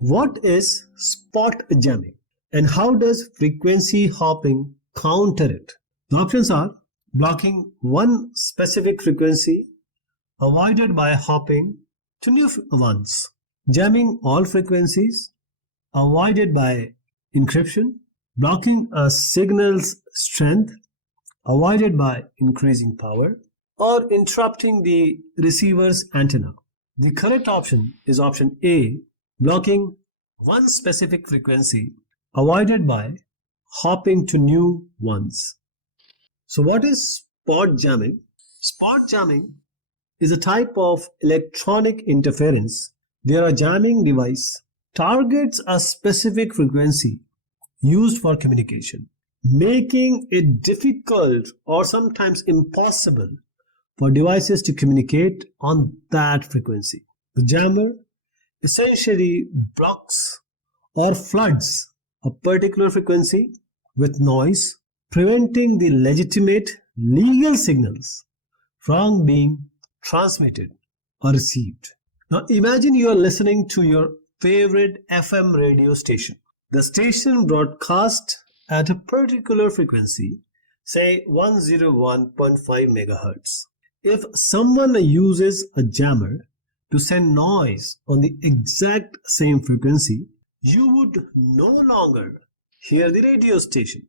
What is spot jamming and how does frequency hopping counter it? The options are blocking one specific frequency avoided by hopping to new ones, jamming all frequencies avoided by encryption, blocking a signal's strength avoided by increasing power, or interrupting the receiver's antenna. The correct option is option A, blocking one specific frequency avoided by hopping to new ones. So what is spot jamming? Spot jamming is a type of electronic interference where a jamming device targets a specific frequency used for communication, making it difficult or sometimes impossible for devices to communicate on that frequency. The jammer essentially blocks or floods a particular frequency with noise, preventing the legitimate legal signals from being transmitted or received. Now imagine you are listening to your favorite FM radio station. The station broadcasts at a particular frequency, say 101.5 megahertz. If someone uses a jammer to send noise on the exact same frequency, you would no longer hear the radio station,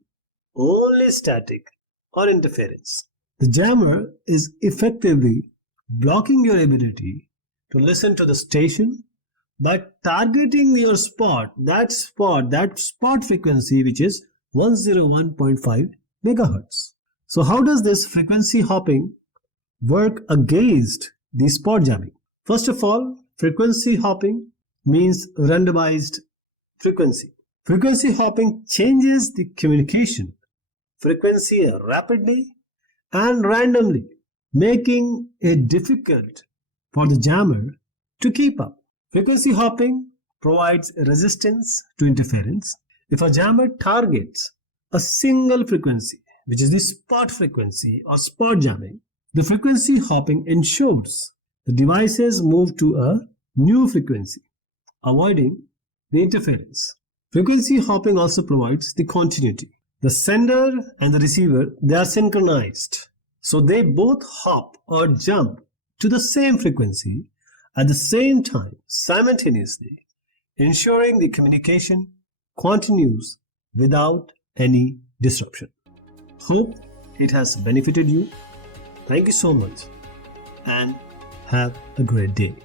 only static or interference. The jammer is effectively blocking your ability to listen to the station by targeting your spot frequency, which is 101.5 megahertz. So how does this frequency hopping work against the spot jamming? First of all, frequency hopping means randomized frequency. Frequency hopping changes the communication frequency rapidly and randomly, making it difficult for the jammer to keep up. Frequency hopping provides resistance to interference. If a jammer targets a single frequency, which is the spot frequency or spot jamming, the frequency hopping ensures the devices move to a new frequency, avoiding the interference. Frequency hopping also provides the continuity. The sender and the receiver, they are synchronized. So they both hop or jump to the same frequency at the same time simultaneously, ensuring the communication continues without any disruption. Hope it has benefited you. Thank you so much and have a great day.